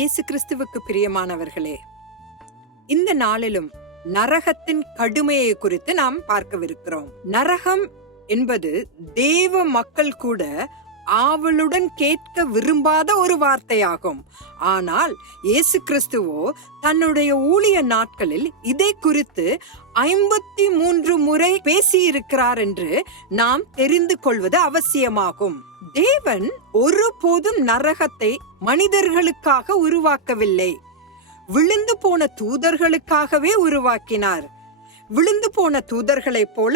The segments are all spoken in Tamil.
இயேசு கிறிஸ்துவுக்கு பிரியமானவர்களே, இந்த நாளிலும் நரகத்தின் கடுமையை குறித்து நாம் பார்க்கவிருக்கிறோம். நரகம் என்பது தேவ மக்கள் கூட ஆவலுடன் கேட்க விரும்பாத ஒரு வார்த்தையாகும். ஆனால் இயேசு கிறிஸ்துவோ தன்னுடைய ஊழிய நாட்களில் இதை குறித்து 53 முறை பேசியிருக்கிறார் என்று நாம் தெரிந்து கொள்வது அவசியமாகும். தேவன் ஒருபோதும் நரகத்தை மனிதர்களுக்காக உருவாக்கவில்லை, விழுந்து போன தூதர்களுக்காகவே உருவாக்கினார். விழுந்து போன தூதர்களைப் போல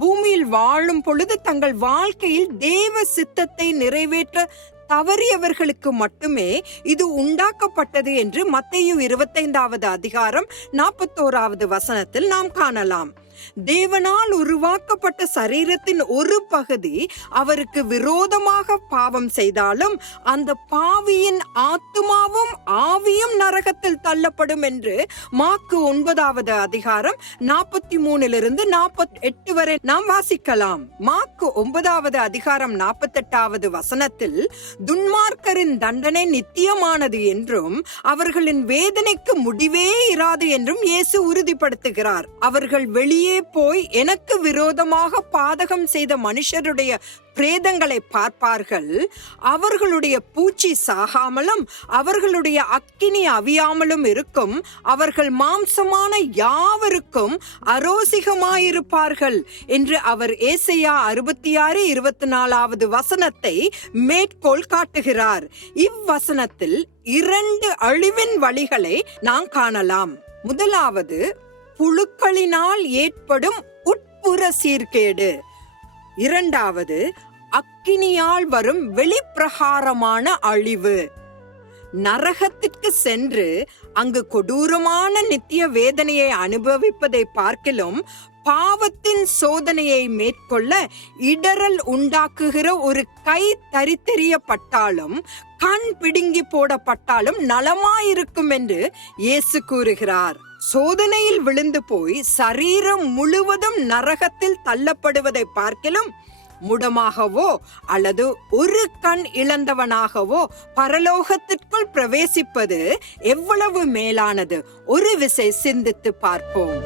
பூமியில் வாழும் பொழுது தங்கள் வாழ்க்கையில் தேவ சித்தத்தை நிறைவேற்ற தவறியவர்களுக்கு மட்டுமே இது உண்டாக்கப்பட்டது என்று மத்தேயு 25வது அதிகாரம் 41வது வசனத்தில் நாம் காணலாம். தேவனால் உருவாக்கப்பட்ட சரீரத்தின் ஒரு பகுதி அவருக்கு விரோதமாக பாவம் செய்தாலும் அந்த பாவியின் ஆத்துமாவும் ஆவியும் நரகத்தில் தள்ளப்படும் என்று மாற்கு 9வது அதிகாரம் 43 48 வரை நாம் வாசிக்கலாம். மாற்கு 9வது அதிகாரம் 48வது வசனத்தில் துன்மார்க்கரின் தண்டனை நித்தியமானது என்றும் அவர்களின் வேதனைக்கு முடிவே இராது என்றும் இயேசு உறுதிப்படுத்துகிறார். அவர்கள் வெளியே போய் எனக்கு விரோதமாக பாதகம் செய்த மனுஷருடைய பிரேதங்களை பார்ப்பார்கள். அவர்களுடைய பூச்சி சாகாமலும் அவர்களுடைய அக்கினி அவியாமலும் இருக்கும். அவர்கள் மாம்சமான யாவருக்கும் அரோசிகமாயிருப்பார்கள் என்று அவர் ஏசாயா 66:24வது வசனத்தை மேற்கோள் காட்டுகிறார். இவ்வசனத்தில் 2 அழிவின் வழிகளை நாம் காணலாம். முதலாவது, புழுக்களினால் ஏற்படும் உட்புற சீர்கேடு. இரண்டாவது, அக்கினியால் வரும் வெளிப்பிரகாரமான அழிவு. நரகத்திற்கு சென்று அங்கு கொடூரமான நித்திய வேதனையை அனுபவிப்பதை பார்க்கிலும் பாவத்தின் சோதனையை மேற்கொள்ள இடரல் உண்டாக்குகிற ஒரு கை தரித்தெறியப்பட்டாலும் கண் பிடுங்கி போடப்பட்டாலும் நலமாயிருக்கும் என்று இயேசு கூறுகிறார். சோதனையில் விழுந்து போய் சரீரம் முழுவதும் நரகத்தில் தள்ளப்படுவதை பார்க்கிலும் முடமாகவோ அல்லது ஒரு கண் இழந்தவனாகவோ பரலோகத்திற்குள் பிரவேசிப்பது எவ்வளவு மேலானது. ஒரு விசை சிந்தித்து பார்ப்போம்.